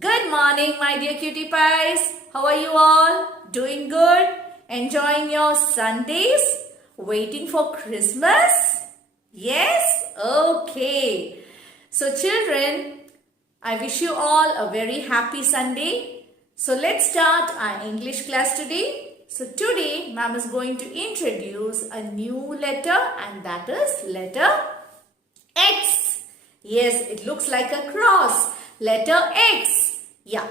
Good morning, my dear cutie pies. How are you all? Doing good? Enjoying your Sundays? Waiting for Christmas? Yes? Okay. So children, I wish you all a very happy Sunday. So let's start our English class today. So today, ma'am is going to introduce a new letter, and that is letter X. Yes, it looks like a cross. Letter X. Yeah.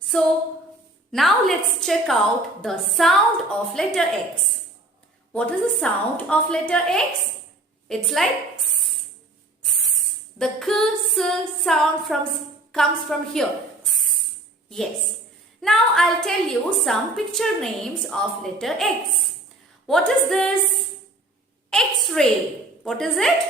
So now let's check out the sound of letter X. What is the sound of letter X? It's like S, S. The K sound comes from here. S. Yes. Now I'll tell you some picture names of letter X. What is this? X-ray. What is it?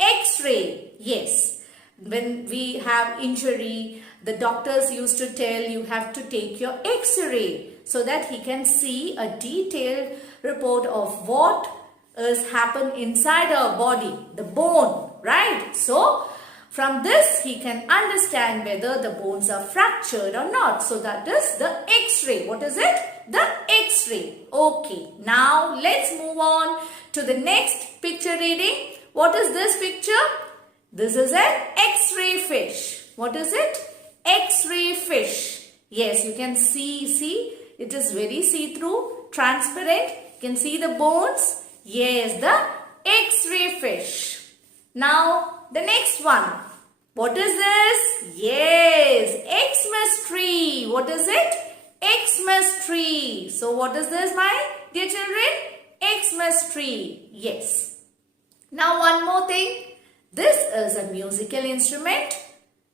X-ray. Yes. When we have injury, the doctors used to tell you have to take your X-ray so that he can see a detailed report of what has happened inside our body, the bone, right? So from this he can understand whether the bones are fractured or not. So that is the X-ray. What is it? The X-ray. Okay, now let's move on to the next picture reading. What is this picture? This is an X-ray fish. What is it? X-ray fish. Yes, you can see it is very see-through, transparent. You can see the bones. Yes, the X-ray fish. Now, the next one. What is this? Yes, Xmas tree. What is it? Xmas tree. So, what is this, my dear children? Xmas tree. Yes. Now, one more thing. This is a musical instrument.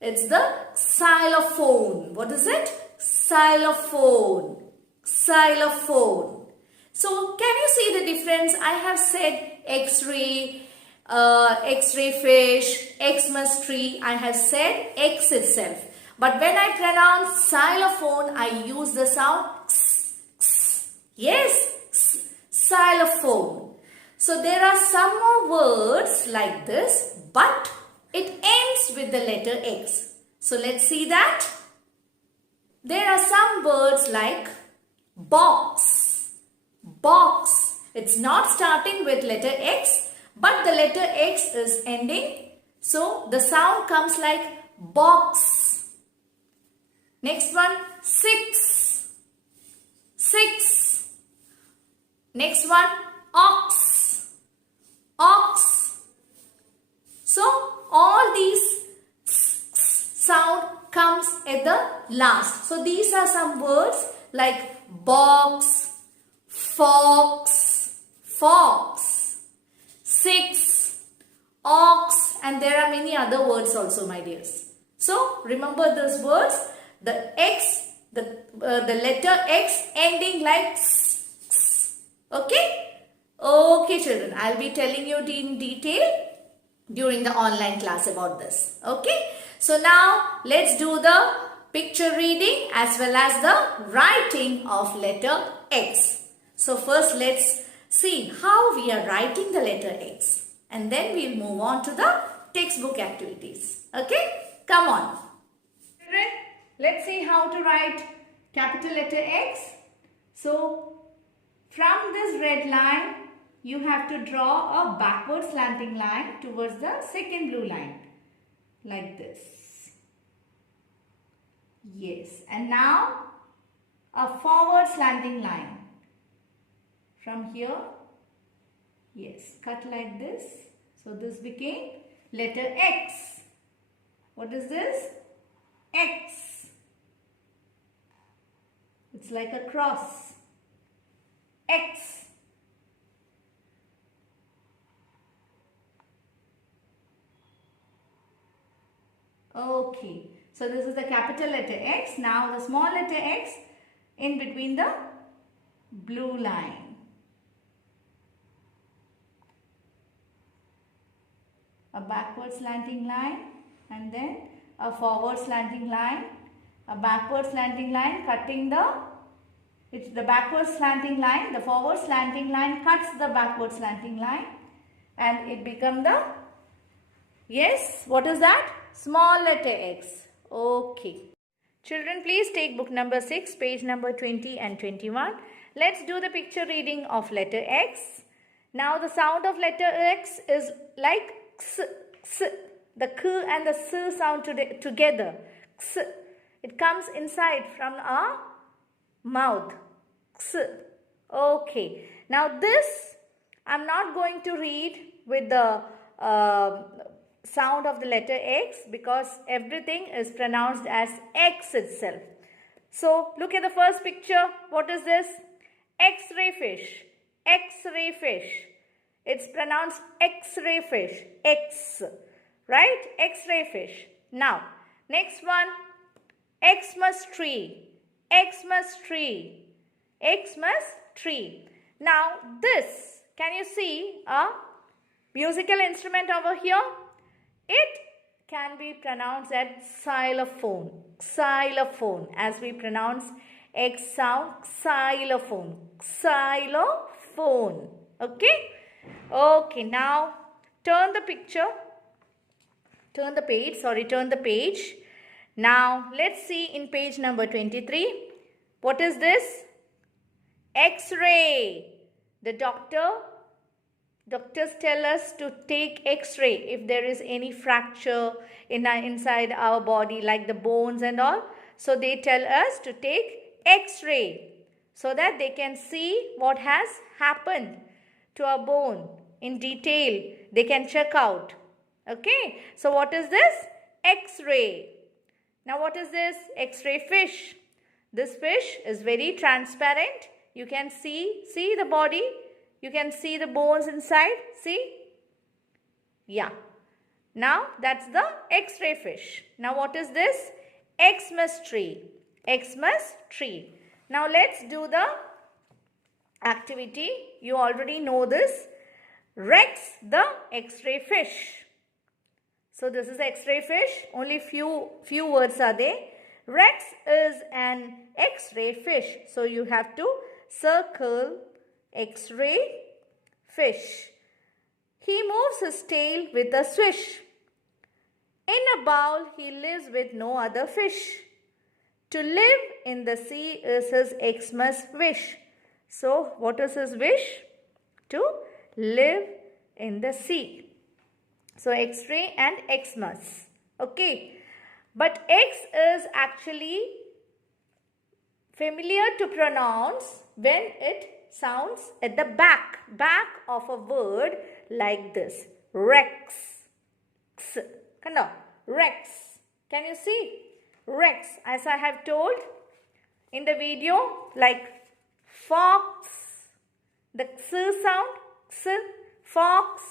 It's the xylophone. What is it? Xylophone. Xylophone. So, can you see the difference? I have said X-ray, X-ray fish, Xmas tree. I have said X itself. But when I pronounce xylophone, I use the sound X, X. Yes, X, xylophone. So there are some more words like this, but it ends with the letter X. So let's see that. There are some words like box. Box. It's not starting with letter X, but the letter X is ending. So the sound comes like box. Next one, six. Six. Next one, ox. Ox. So all these sound comes at the last. So these are some words like box, fox, fox, six, ox, and there are many other words also, my dears. So remember those words. The X, the letter X ending like s, s. Okay? Okay children, I'll be telling you in detail during the online class about this. Okay? So now let's do the picture reading as well as the writing of letter X. So first let's see how we are writing the letter X. And then we'll move on to the textbook activities. Okay? Come on. Children, let's see how to write capital letter X. So from this red line, you have to draw a backward slanting line towards the second blue line. Like this. Yes. And now a forward slanting line. From here. Yes. Cut like this. So this became letter X. What is this? X. It's like a cross. X. Okay, so this is the capital letter X. Now the small letter X in between the blue line. A backward slanting line and then a forward slanting line. A backward slanting line cutting the backward slanting line. The forward slanting line cuts the backward slanting line and it becomes the, yes, what is that? Small letter X. Okay. Children, please take book number 6, page number 20 and 21. Let's do the picture reading of letter X. Now the sound of letter X is like x, x. The k and the s sound together. X. It comes inside from our mouth. X. Okay. Now this, I'm not going to read with the sound of the letter X because everything is pronounced as X itself. So look at the first picture. What is this? X-ray fish. X-ray fish. It's pronounced X-ray fish. X. Right? X-ray fish. Now, next one. Xmas tree. Xmas tree. Xmas tree. Now this, can you see a musical instrument over here? It can be pronounced as xylophone. Xylophone. As we pronounce X sound, xylophone. Xylophone. Okay? Okay, now turn the picture. Turn the page. Now let's see in page number 23. What is this? X-ray. The doctors tell us to take X-ray if there is any fracture inside our body like the bones and all. So they tell us to take X-ray so that they can see what has happened to our bone in detail. They can check out. Okay. So what is this? X-ray. Now what is this? X-ray fish. This fish is very transparent. You can see the body. You can see the bones inside. See? Yeah. Now that's the X-ray fish. Now what is this? Xmas tree. Xmas tree. Now let's do the activity. You already know this. Rex the X-ray fish. So this is X-ray fish. Only few words are there. Rex is an X-ray fish. So you have to circle X-ray fish. He moves his tail with a swish. In a bowl he lives with no other fish. To live in the sea is his Xmas wish. So what is his wish? To live in the sea. So X-ray and Xmas. Okay. But X is actually familiar to pronounce when it sounds at the back of a word like this. Rex. X. Rex. Can you see? Rex. As I have told in the video, like fox. The x sound. X. Fox.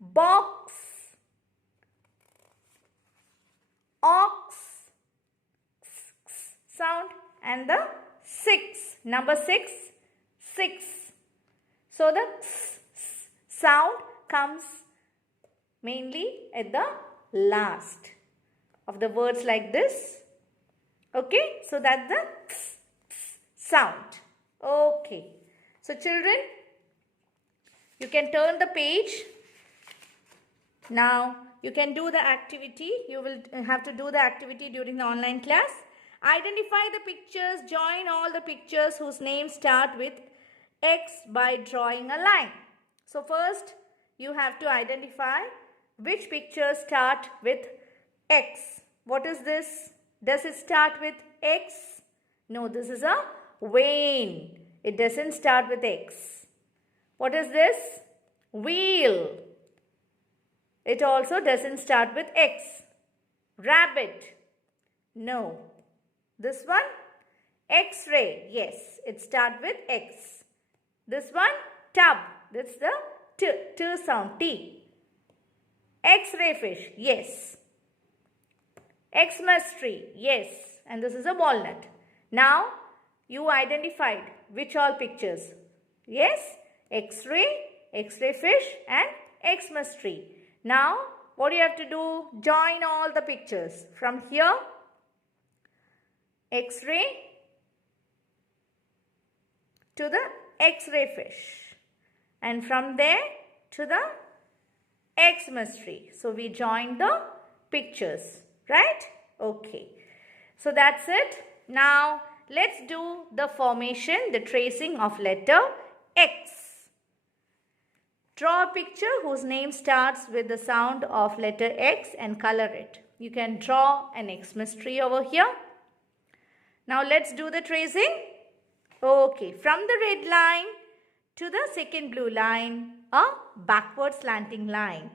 Box. Ox. Sound. And the 6. Number 6. 6. So the sound comes mainly at the last of the words like this. Okay. So that's the sound. Okay. So children, you can turn the page. Now you can do the activity. You will have to do the activity during the online class. Identify the pictures. Join all the pictures whose names start with X by drawing a line. So first you have to identify which pictures start with X. What is this? Does it start with X? No, this is a vein. It doesn't start with X. What is this? Wheel. It also doesn't start with X. Rabbit. No. This one? X-ray. Yes, it starts with X. This one? Tub. That's the T sound. T. X-ray fish. Yes. Xmas tree. Yes. And this is a walnut. Now, you identified which all pictures? Yes. X-ray, X-ray fish and Xmas tree. Now, what do you have to do? Join all the pictures. From here, X-ray to the X-ray fish. And from there to the Xmas tree. So, we join the pictures. Right? Okay. So that's it. Now let's do the formation, the tracing of letter X. Draw a picture whose name starts with the sound of letter X and color it. You can draw an Xmas tree over here. Now let's do the tracing. Okay, from the red line to the second blue line, a backward slanting line.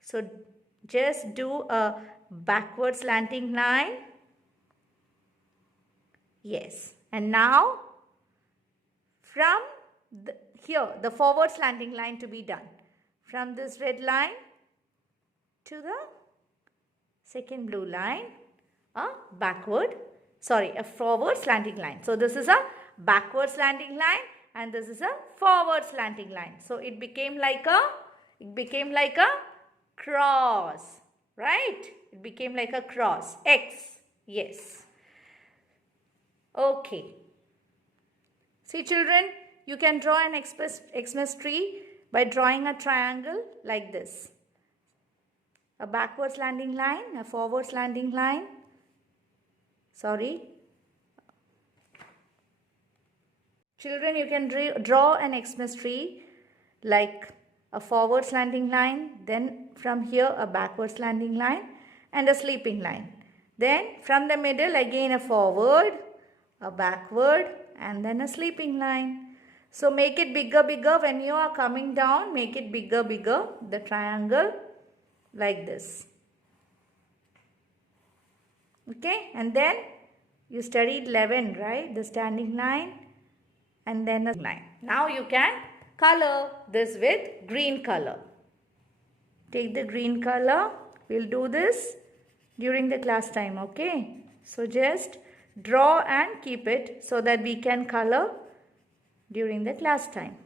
So just do a backward slanting line. Yes, and now from here the forward slanting line to be done. From this red line to the second blue line, a forward slanting line. So this is a backward slanting line and this is a forward slanting line. So it became like a cross, right? It became like a cross, X, yes. Okay. See children, you can draw an Xmas tree by drawing a triangle like this. A backward slanting line, a forward slanting line. Children, you can draw an Xmas tree like a forward slanting line, then from here a backward slanting line and a sleeping line. Then from the middle again a forward, a backward and then a sleeping line. So make it bigger when you are coming down, make it bigger, the triangle like this. Okay, and then you studied 11, right? The standing line and then a line. Now you can color this with green color. Take the green color. We'll do this during the class time, okay? So just draw and keep it so that we can color during the class time.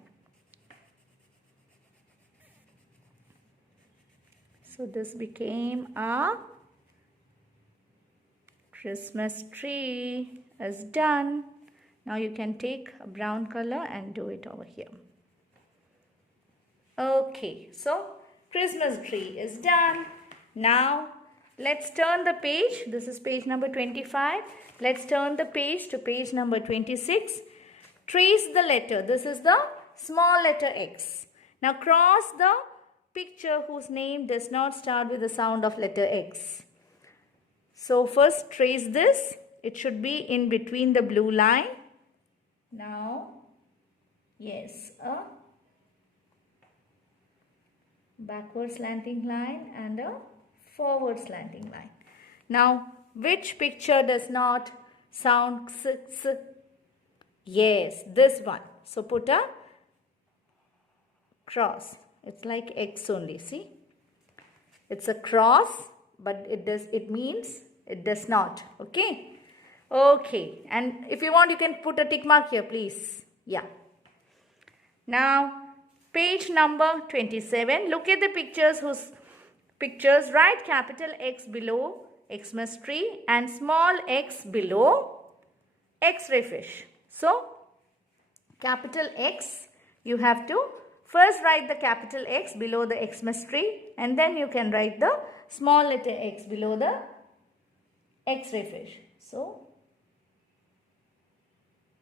So this became a Christmas tree is done. Now you can take a brown color and do it over here. Okay, so Christmas tree is done. Now let's turn the page. This is page number 25. Let's turn the page to page number 26. Trace the letter. This is the small letter X. Now cross the picture whose name does not start with the sound of letter X. So first trace this. It should be in between the blue line. Now, yes, a backward slanting line and a forward slanting line. Now, which picture does not sound x? Yes, this one. So put a cross. It's like X only, see? It's a cross, but it means it does not. Okay? Okay. And if you want, you can put a tick mark here, please. Yeah. Now, page number 27. Look at the pictures whose pictures. Write capital X below Xmas tree and small x below X-ray fish. So, capital X, you have to first write the capital X below the Xmas tree and then you can write the small letter X below the X-ray fish. So,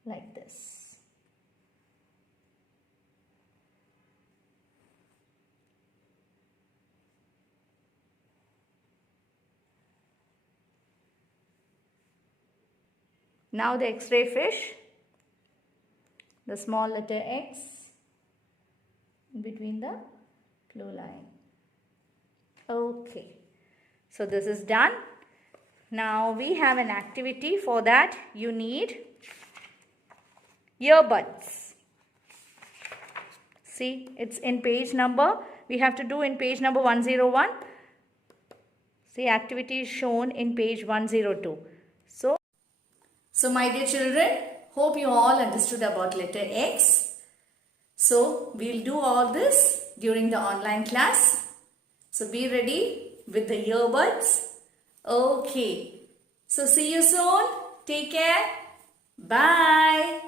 like this. Now the X-ray fish, the small letter X in between the blue line. Okay, so this is done. Now we have an activity. For that you need earbuds. See, it's in page number, we have to do in page number 101. See, activity is shown in page 102. So my dear children, hope you all understood about letter X. So we'll do all this during the online class. So be ready with the earbuds. Okay. So see you soon. Take care. Bye.